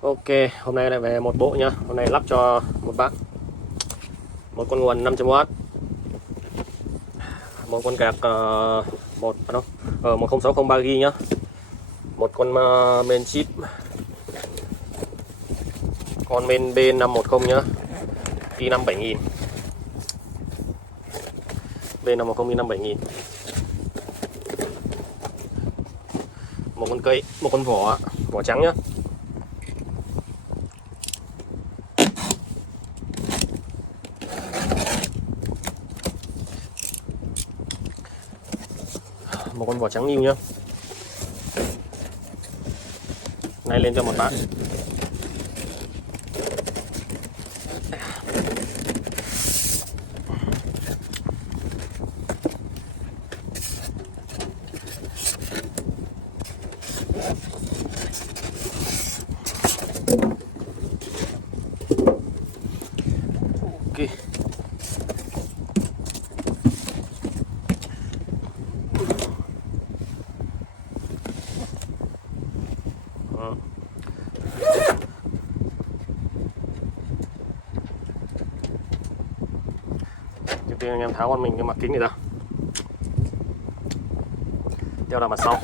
Ok, hôm nay lại về một bộ nhá. Hôm nay lắp cho một bác một con nguồn 5.W, một con cạc một đâu 10603GB nhá, một con main chip, con main B510 nhá, i5 7000, B510 i5 7000, một con cây, một con vỏ trắng nhá. Một con vỏ trắng new nhá. Này lên cho một bạn. Ok. Trước tiên anh em tháo con mình cái mặt kính này ra, đeo là mặt sau.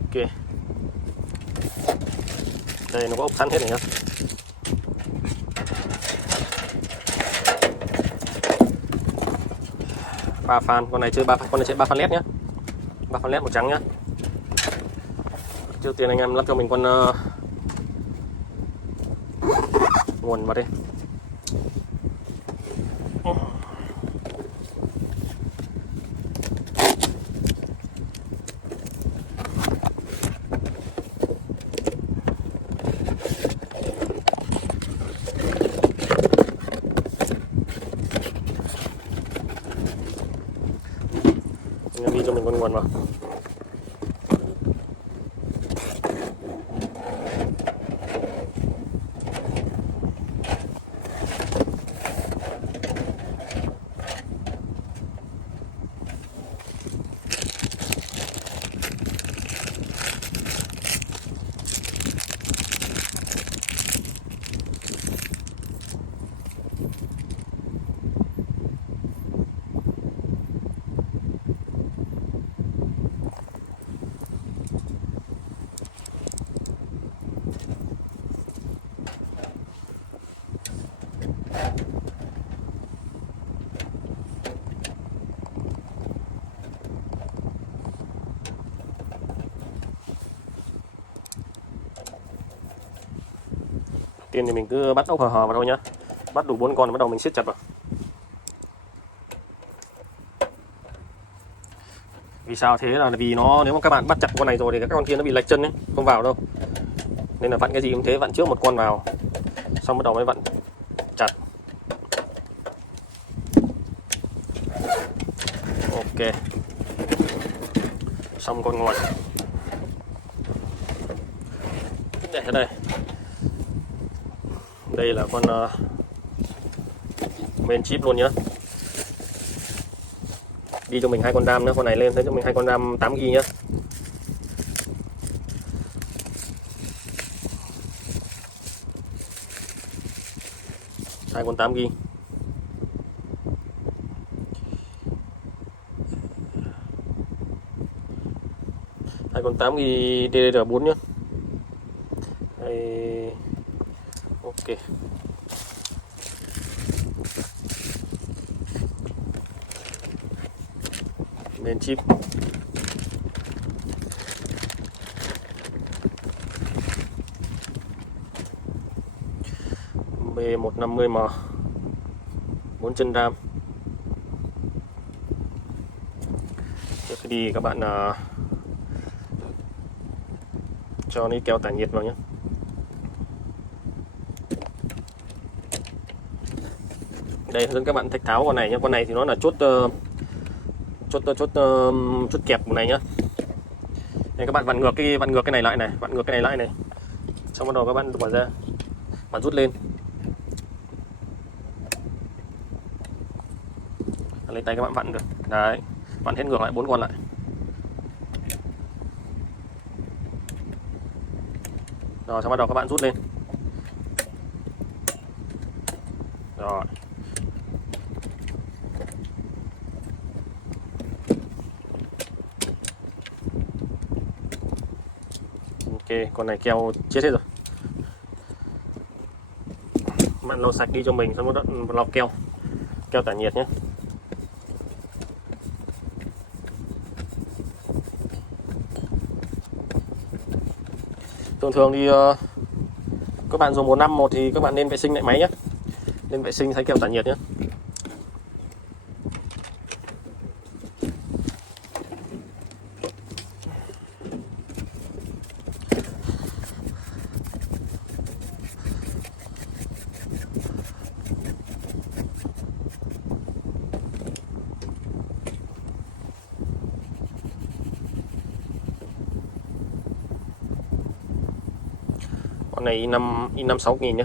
Ok, đây nó có ốc sẵn hết này nhá. Ba phan, con này chơi ba phan led nhá, ba phan led màu trắng nhá. Trước tiên anh em lắp cho mình con nguồn vào đây. Anh em đi cho mình con nguồn vào. Tiên thì mình cứ bắt ốc hở vào thôi nhá, bắt đủ 4 con bắt đầu mình siết chặt vào. Vì sao thế là vì nó, nếu mà các bạn bắt chặt con này rồi thì các con kia nó bị lệch chân ấy, không vào đâu. Nên là vặn cái gì cũng thế, vặn trước một con vào xong bắt đầu mới vặn chặt. Ok, xong con nguồn để ở đây. Đây là con main chip luôn nhá. Đi cho mình 2 con RAM nữa, con này lên thấy cho mình 2 con RAM 8GB nhá. Hai con 8GB. Hai con 8GB DDR4 nhá. Đây. Ok. Main chip. B150M, 4 chân RAM. Trước khi đi các bạn cho đi kéo tản nhiệt vào nhé. Đây hướng dẫn các bạn thách tháo con này nhé. Con này thì nó là chốt kẹp của này nhá. Đây các bạn vặn ngược cái này lại này, vặn ngược cái này lại này. Xong bắt đầu các bạn bỏ ra, bạn rút lên. lấy tay các bạn vặn được. Đấy, vặn hết ngược lại 4 con lại. Rồi xong bắt đầu các bạn rút lên. Rồi. Ok, con này keo chết hết rồi. Bạn lau sạch đi cho mình, xong rồi lau keo tản nhiệt nhé. Thường thì các bạn dùng 151 thì các bạn nên vệ sinh lại máy nhé, nên vệ sinh sấy keo tản nhiệt nhé. Con này i5 6000 nhé.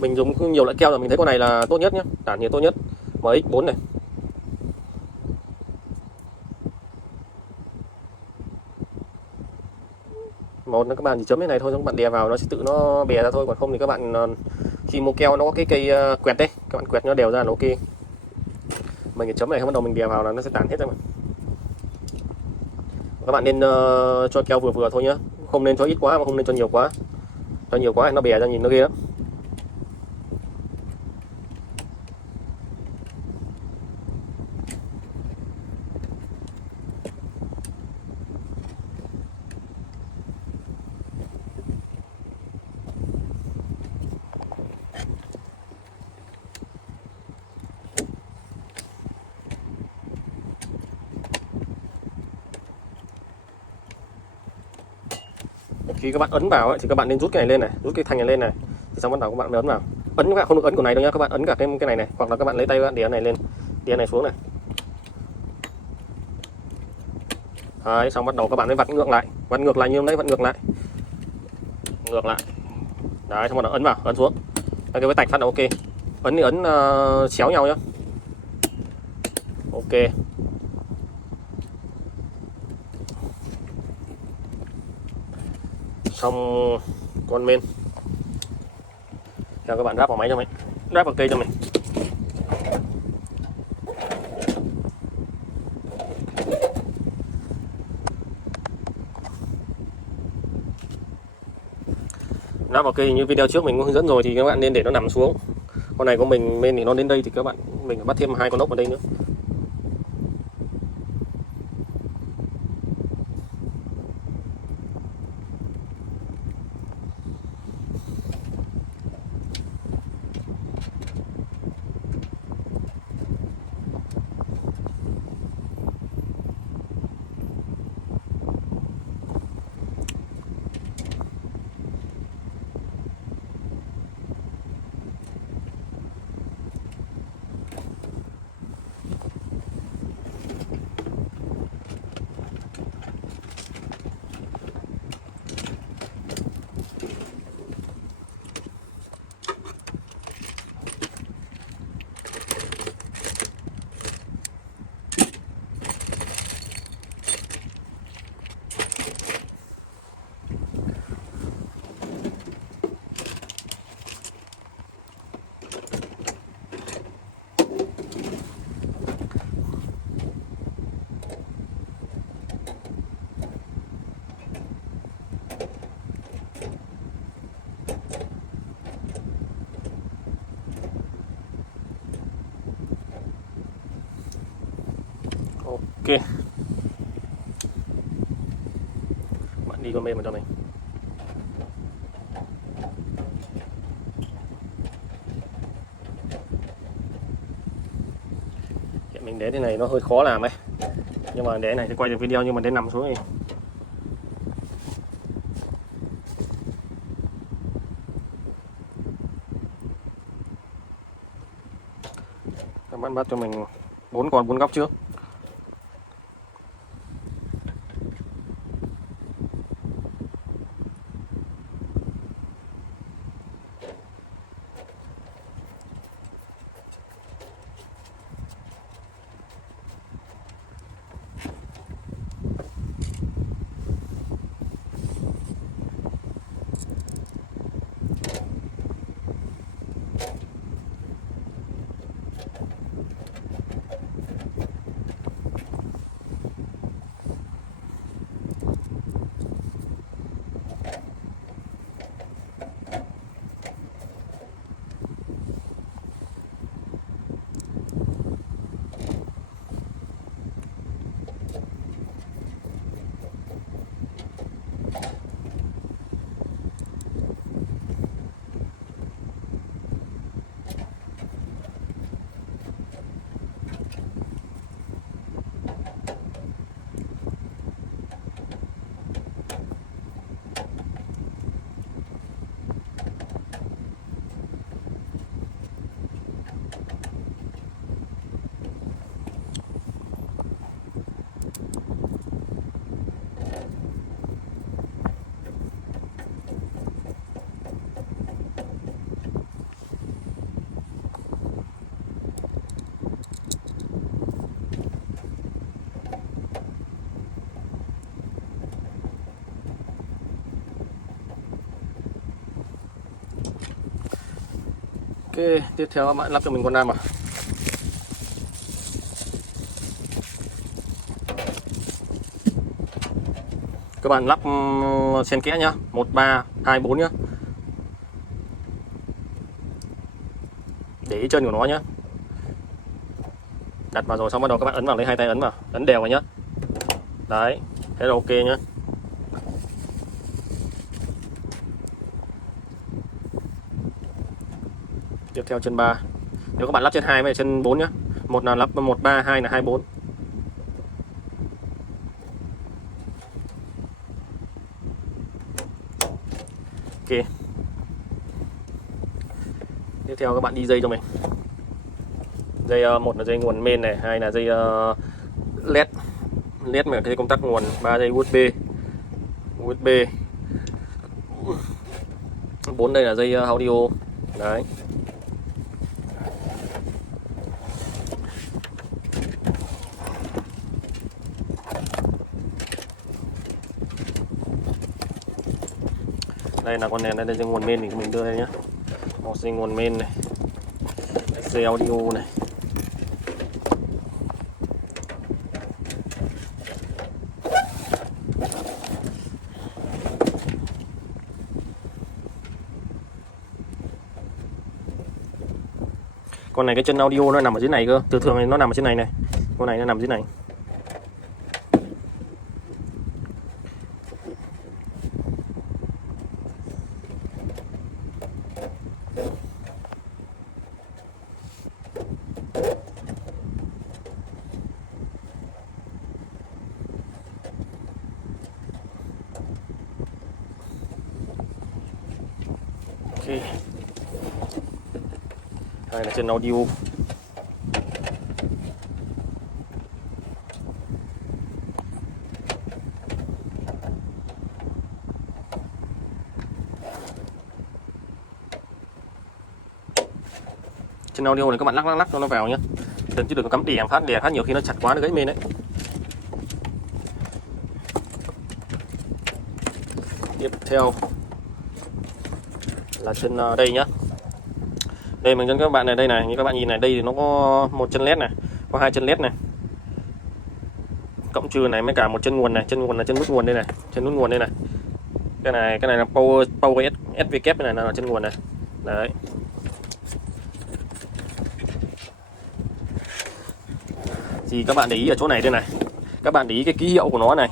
Mình dùng nhiều loại keo rồi, mình thấy con này là tốt nhất nhé, tản nhiệt tốt nhất, MX4 này. Một là các bạn chỉ chấm cái này thôi, xong các bạn đè vào nó sẽ tự nó bè ra thôi, còn không thì các bạn khi mua keo nó có cái cây quẹt đấy, các bạn quẹt nó đều ra là ok. Mình chỉ chấm này, không bắt đầu mình đè vào là nó sẽ tản hết ra mà. Các bạn nên cho keo vừa vừa thôi nhá, không nên cho ít quá mà không nên cho nhiều quá. Cho nhiều quá thì nó bè ra nhìn nó ghê lắm. Khi các bạn ấn vào ấy, thì các bạn nên rút cái này lên này, rút cái thanh này lên này, thì xong bắt đầu các bạn mới ấn vào. Ấn các bạn không được ấn của này đâu nhá, các bạn ấn cả cái này này, hoặc là các bạn lấy tay các bạn đè này lên, đè này xuống này. Đấy, xong bắt đầu các bạn mới vặn ngược lại như đấy, vặn ngược lại. Đấy, xong bắt đầu ấn vào, ấn xuống. Cái với tạch phát là ok. Ấn thì ấn xéo nhau nhá. Ok. Xong con men. Theo các bạn ráp vào máy cho mình, ráp vào cây cho mình. Ráp vào cây như video trước mình cũng hướng dẫn rồi, thì các bạn nên để nó nằm xuống. Con này của mình men thì nó đến đây thì các bạn mình phải bắt thêm 2 con ốc vào đây nữa. Ok, bạn đi con men vào cho mình. Hiện mình để thế này nó hơi khó làm ấy, nhưng mà để này thì quay được video, nhưng mà để nằm xuống thì bạn bắt cho mình 4 góc trước. Ok, tiếp theo các bạn lắp cho mình con nam à. Các bạn lắp xen kẽ nhá, 1 3 2 4 nhá. Để ý chân của nó nhá. Đặt vào rồi xong bắt đầu các bạn ấn vào, lấy hai tay ấn vào, ấn đều vào nhá. Đấy, thế là ok nhá. Tiếp theo chân 3. Nếu các bạn lắp chân 2 với chân 4 nhá. Một là lắp 1 3, 2 là 2 4. Ok. Tiếp theo các bạn đi dây cho mình. Dây một là dây nguồn main này, hai là dây led. Led mà cái công tắc nguồn, 3 dây USB. USB. 4 đây là dây audio. Đấy. Đây là con đèn, đây là dây nguồn main thì mình đưa đây nhé. Một dây nguồn main này, dây audio này. Con này cái chân audio nó nằm ở dưới này cơ, thường thì nó nằm ở trên này này. Con này nó nằm dưới này. Ok. Đây là chân audio. Chân audio này các bạn lắc cho nó vào nhé. Đừng chứ đừng có cắm đè phát nhiều khi nó chặt quá nó gãy main đấy. Tiếp theo là chân đây nhá. Đây mình dẫn các bạn này, đây này, như các bạn nhìn này, đây thì nó có một chân led này, có hai chân led này, cộng trừ này với cả một chân nguồn này, chân nguồn là chân nút nguồn đây này, chân nút nguồn đây này. Cái này là power SVK, này là chân nguồn này. Đấy. Thì các bạn để ý ở chỗ này đây này, các bạn để ý cái ký hiệu của nó này,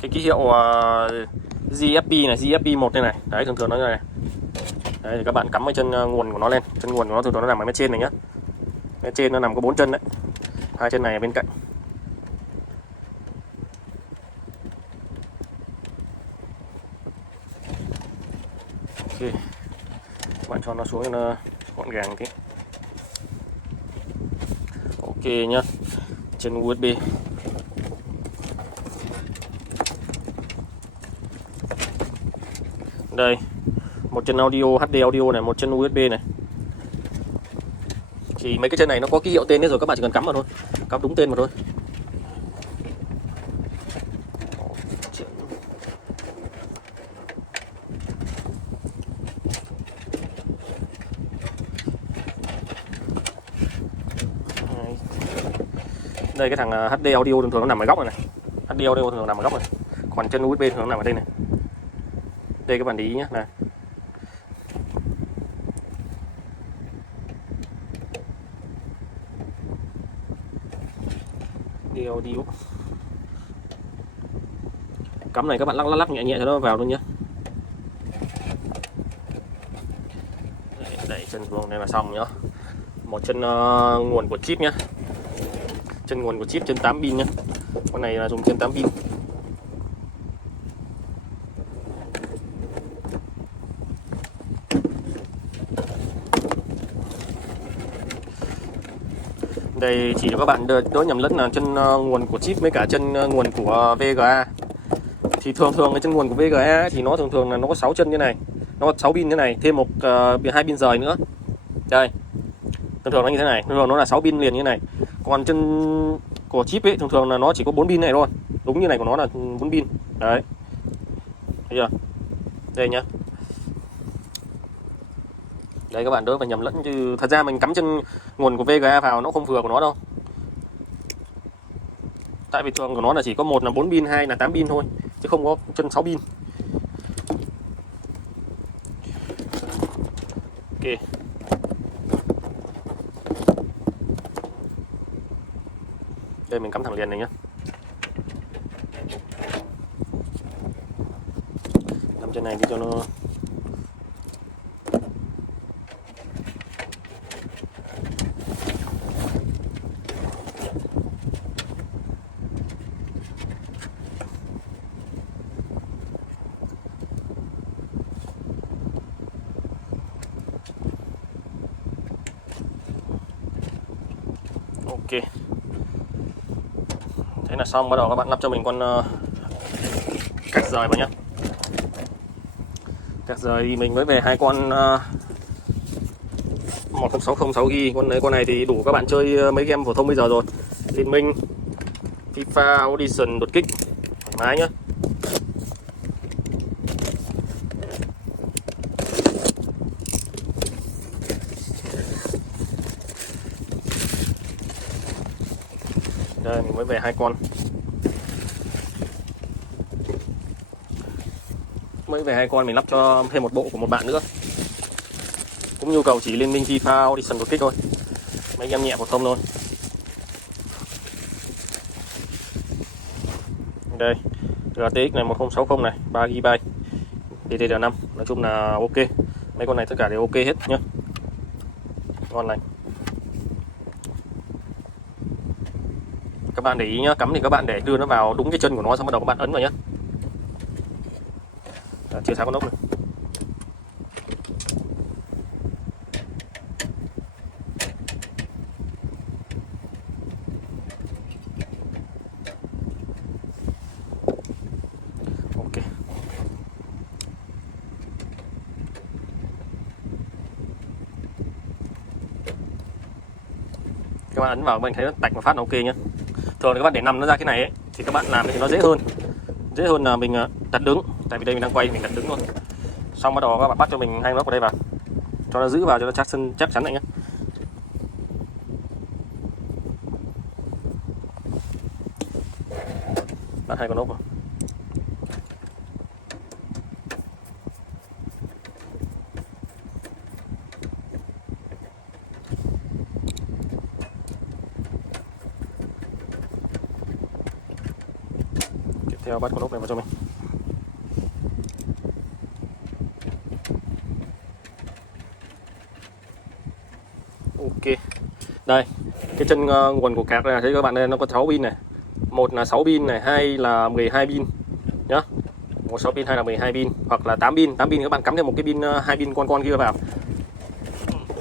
cái ký hiệu GFP này, GFP1 đây này. Đấy, thường nó như này. Đấy, thì các bạn cắm cái chân nguồn của nó lên, chân nguồn của nó thường nó nằm ở bên trên này nhá. Bên trên nó nằm có 4 chân đấy, hai chân này ở bên cạnh. Ok, các bạn cho nó xuống cho nó gọn gàng tí. Ok nhá. Chân USB. Đây, một chân audio HD audio này, một chân USB này. Thì mấy cái chân này nó có ký hiệu tên hết rồi, các bạn chỉ cần cắm vào thôi, cắm đúng tên vào thôi. Đây cái thằng HD audio thường thường nó nằm ở góc này này. HD audio thường nằm ở góc này. Còn chân USB thường nó nằm ở đây này. Đây các bạn để ý nhé này. Audio. Cắm này các bạn lắc nhẹ nhẹ cho nó vào luôn nhé. Đẩy chân xuống đây là xong nhá. Một chân nguồn của chip nhá. Chân nguồn của chip chân 8 pin nhá. Con này là dùng chân 8 pin. Đây chỉ cho các bạn đỡ nhầm lẫn là chân nguồn của chip với cả chân nguồn của VGA. Thì thường cái chân nguồn của VGA ấy, thì nó thường là nó có 6 chân như này, nó có 6 pin như này, thêm một 2 pin rời nữa. Đây, thường nó như thế này, thường nó là 6 pin liền như này. Còn chân của chip ấy thường là nó chỉ có 4 pin này thôi, đúng như này của nó là 4 pin. Đấy, thấy chưa? Đây nhá. Đây các bạn đỡ phải nhầm lẫn, chứ thật ra mình cắm chân nguồn của VGA vào nó không vừa của nó đâu. Tại vì thường của nó là chỉ có một là 4 pin, hai là 8 pin thôi, chứ không có chân 6 pin. Ok. Đây mình cắm thẳng liền này nhá. Cắm chân này đi cho nó ok. Thế là xong, bắt đầu các bạn lắp cho mình con cạc rời vào nhá. Cạc rời mình mới về hai con 10606 ghi. Con này thì đủ các bạn chơi mấy game phổ thông bây giờ rồi. Liên Minh, FIFA, Audition, đột kích thoải mái nhá. Đây mình mới về hai con. Mới về hai con mình lắp cho thêm một bộ của một bạn nữa. Cũng nhu cầu chỉ Liên Minh, FIFA, Audition, đột kích thôi. Mấy game nhẹ phổ thông thôi. Đây, RTX này 1060 này, 3GB, DDR5, nói chung là ok. Mấy con này tất cả đều ok hết nhá. Ngon này. Các bạn để ý nhá, cắm thì các bạn để đưa nó vào đúng cái chân của nó, xong bắt đầu các bạn ấn vào nhá. Chưa tháo con ốc này. Ok. Các bạn ấn vào mình thấy nó tạch một phát là ok nhá. Thường thì các bạn để nằm nó ra cái này ấy, thì các bạn làm thì nó dễ hơn là mình đặt đứng. Tại vì đây mình đang quay, mình đặt đứng luôn. Xong bắt đầu các bạn bắt cho mình hai nốt vào đây vào, cho nó giữ vào cho nó chắc chắn lại nhé. Bắt hai con ốc vào. Tiếp theo bắt con ốc này vào cho mình. Ok. Đây, cái chân nguồn của card này thấy các bạn đây, nó có 6 pin này. Một là 6 pin này, hai là 12 pin nhá. Một 6 pin, hai là 12 pin, hoặc là 8 pin. 8 pin các bạn cắm thêm một cái pin 2 pin con kia vào.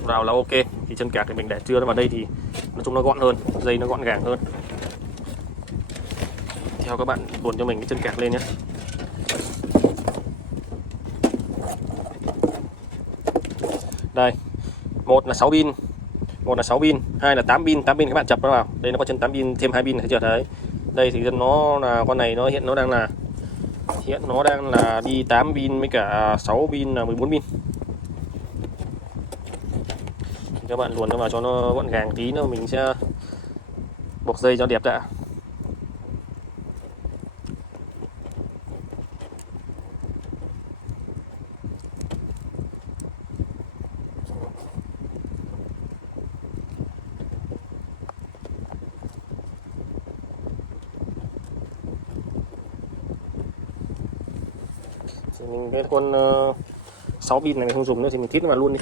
vào là ok. Thì chân kẹt thì mình để chưa nó vào đây thì nói chung nó gọn hơn, dây nó gọn gàng hơn. Theo các bạn luồn cho mình cái chân kẹt lên nhé. Đây, một là 6 pin, hai là 8 pin, các bạn chập nó vào. Đây nó có chân 8 pin thêm 2 pin thấy chưa đấy. Đây thì nó là con này nó hiện nó đang là đi 8 pin với cả 6 pin là 14 pin. Thì các bạn luồn nó vào cho nó gọn gàng tí nữa mình sẽ buộc dây cho đẹp đã. Thì mình cái con 6 pin này mình không dùng nữa thì mình thít nó vào luôn đi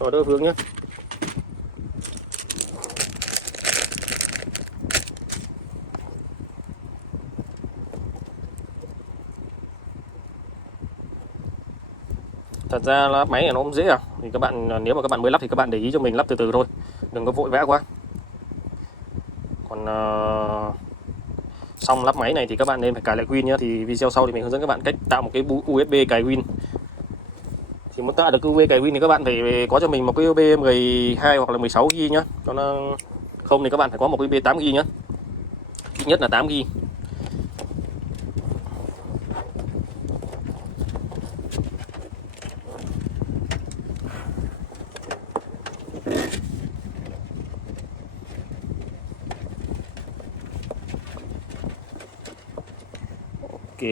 cho đỡ vướng nhé. Thật ra lắp máy này nó cũng dễ à, thì các bạn nếu mà các bạn mới lắp thì các bạn để ý cho mình lắp từ từ thôi, đừng có vội vã quá. Còn xong lắp máy này thì các bạn nên phải cài lại pin nhé. Thì video sau thì mình hướng dẫn các bạn cách tạo một cái USB cài pin. Thì muốn tạo được USB cài pin thì các bạn phải có cho mình một cái USB 12 hoặc là 16 GB nhá. Cho nó không thì các bạn phải có một cái USB 8 GB nhá. Ít nhất là 8 GB. Ok.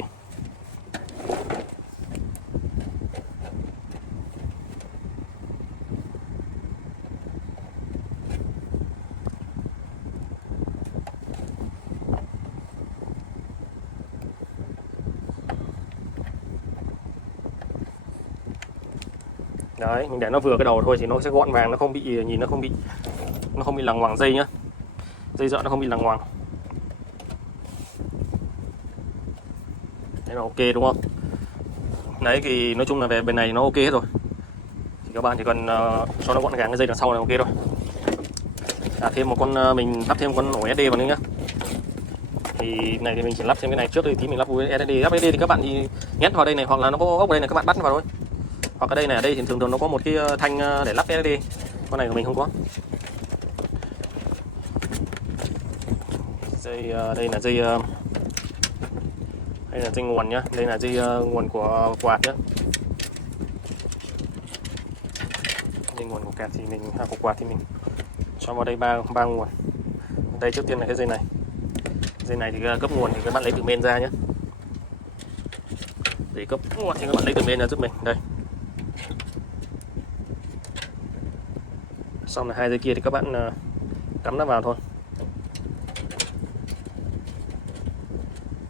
Đấy, mình để nó vừa cái đầu thôi thì nó sẽ gọn vàng, nó không bị nhìn nó không bị lằng ngoằng dây nhá. Dây dợ nó không bị lằng ngoằng. Đấy là ok đúng không? Đấy thì nói chung là về bên này nó ok hết rồi. Thì các bạn chỉ cần cho nó gọn gàng cái dây đằng sau là ok rồi. Thêm một con mình lắp thêm con ổ SD vào nữa nhá. Thì này thì mình chỉ lắp thêm cái này trước rồi tí mình lắp SD. Lắp SD thì các bạn thì nhét vào đây này, hoặc là nó có ốc ở đây này các bạn bắt vào thôi. Hoặc ở đây này, ở đây thì thường nó có một cái thanh để lắp SD. Con này của mình không có. Dây đây là dây nguồn nhá, đây là dây nguồn của quạt nhá. Dây nguồn của quạt thì của quạt thì mình cho vào đây ba nguồn. Đây trước tiên là cái dây này. Dây này thì cấp nguồn thì các bạn lấy từ main ra nhé. Để cấp nguồn thì các bạn lấy từ main ra giúp mình. Đây. Xong là hai dây kia thì các bạn cắm nó vào thôi.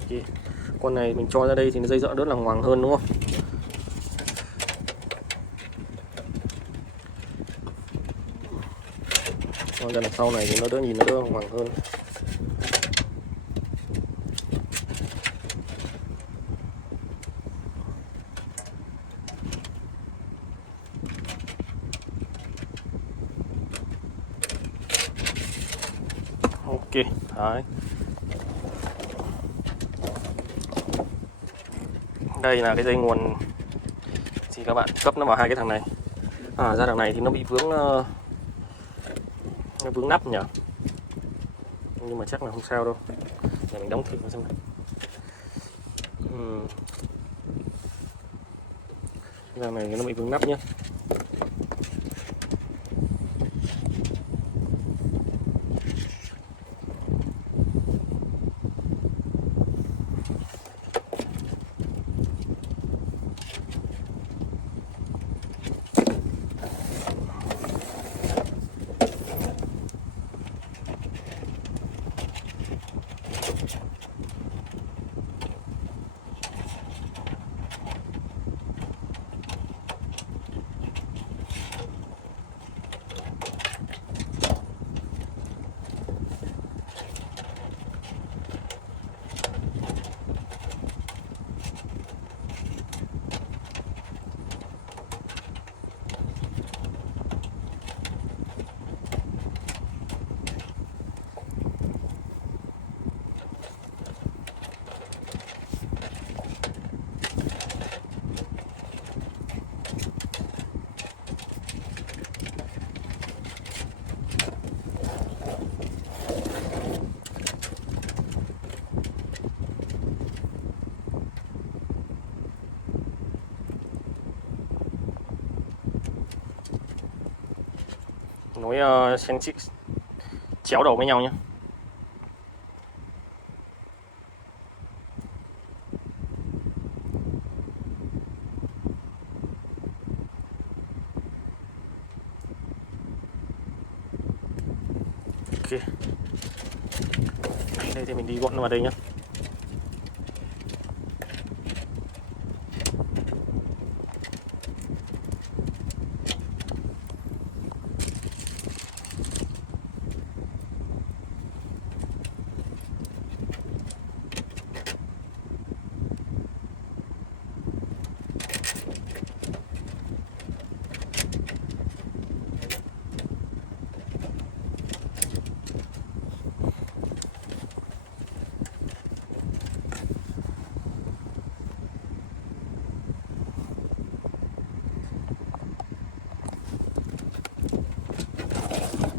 Okay. Con này mình cho ra đây thì nó dây dợ đỡ là ngoằng hơn đúng không? Cho ra đằng sau này thì nó đỡ nhìn nó đỡ ngoằng hơn. Ok, đấy. Đây là cái dây nguồn thì các bạn cấp nó vào hai cái thằng này. Ra đằng này thì nó bị vướng nắp nhỉ, nhưng mà chắc là không sao đâu. Để mình đóng thêm vào xem này. Ra này nó bị vướng nắp nhé. nối chéo đầu với nhau nhé. Ok, đây thì mình đi gọn vào đây nhé.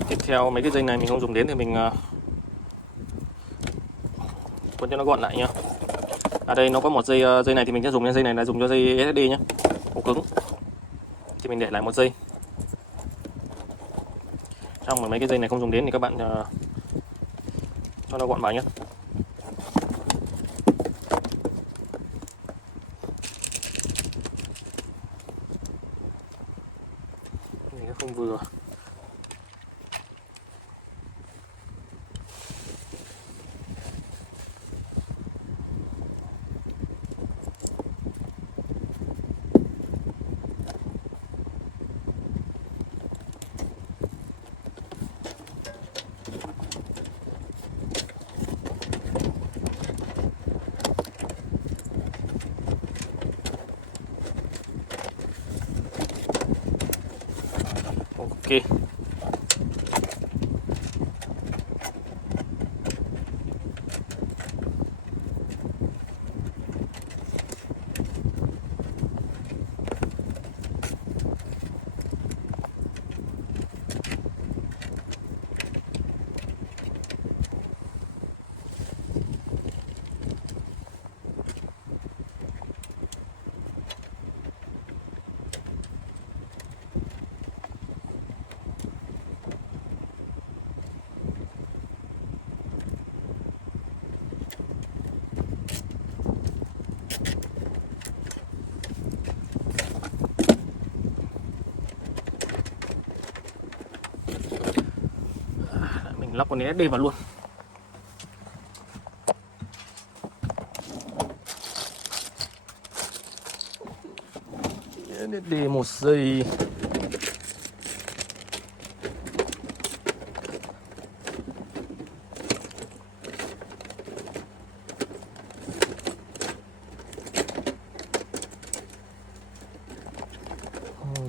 Tiếp theo mấy cái dây này mình không dùng đến thì mình quấn cho nó gọn lại nhá. Ở đây nó có một dây này thì mình sẽ dùng, dây này là dùng cho dây SSD nhé, ổ cứng thì mình để lại một dây. Trong mấy cái dây này không dùng đến thì các bạn cho nó gọn vào nhé. Này không vừa. Ok. Mình lắp con SSD vào luôn. SSD 1 giây.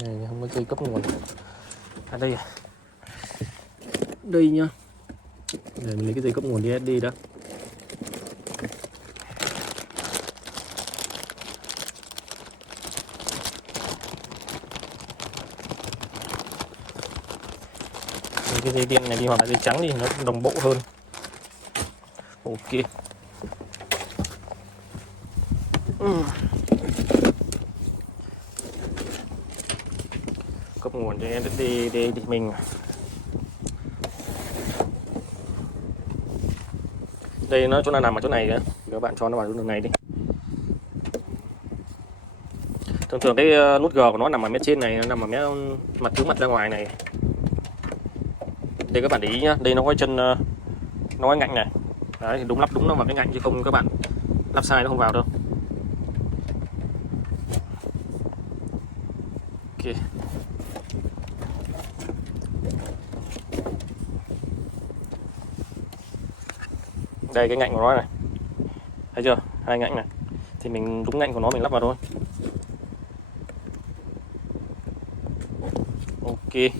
Này không có dây cấp nguồn. À đây. Đây nhá. Để mình lấy cái dây cấp nguồn SSD đã. Cái dây điện này đi hoặc là dây trắng thì nó đồng bộ hơn. Ok. Cấp nguồn cho SSD thì mình đây nó chỗ nào nằm ở chỗ này nữa, các bạn cho nó vào đường này đi. Thường cái nút G của nó nằm ở mép trên này, nó nằm ở mép mặt hướng mặt ra ngoài này. Đây các bạn để ý nhá, đây nó có chân, nó có ngạnh này. Đấy thì đúng lắp đúng nó vào cái ngạnh, chứ không các bạn lắp sai nó không vào đâu. Ok. Đây cái ngạnh của nó này, thấy chưa, hai ngạnh này thì mình đúng ngạnh của nó mình lắp vào thôi. Ok.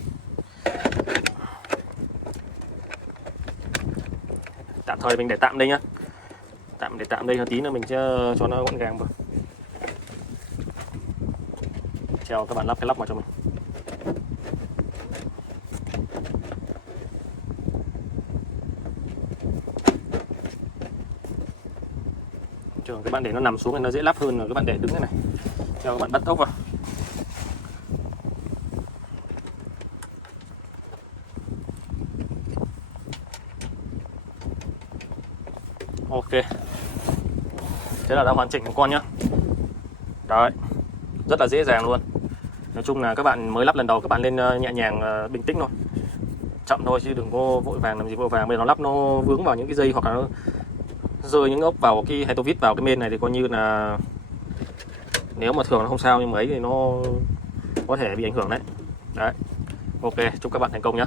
Tạm thời mình để tạm đây nhá, để tạm đây, tí nữa mình sẽ cho nó gọn gàng vào. Chào các bạn lắp cái lắp vào cho mình. Trường các bạn để nó nằm xuống thì nó dễ lắp hơn, rồi các bạn để đứng thế này. Cho các bạn bắt ốc vào. Thế là đã hoàn chỉnh một con nhá. Đấy, rất là dễ dàng luôn. Nói chung là các bạn mới lắp lần đầu các bạn lên nhẹ nhàng, bình tĩnh thôi, chậm thôi chứ đừng có vội vàng làm gì vội vàng. Bây giờ nó lắp nó vướng vào những cái dây hoặc là nó rơi những ốc vào cái hay tô vít vào cái main này thì coi như là nếu mà thường nó không sao nhưng mà ấy thì nó có thể bị ảnh hưởng đấy. Đấy, ok, chúc các bạn thành công nhé.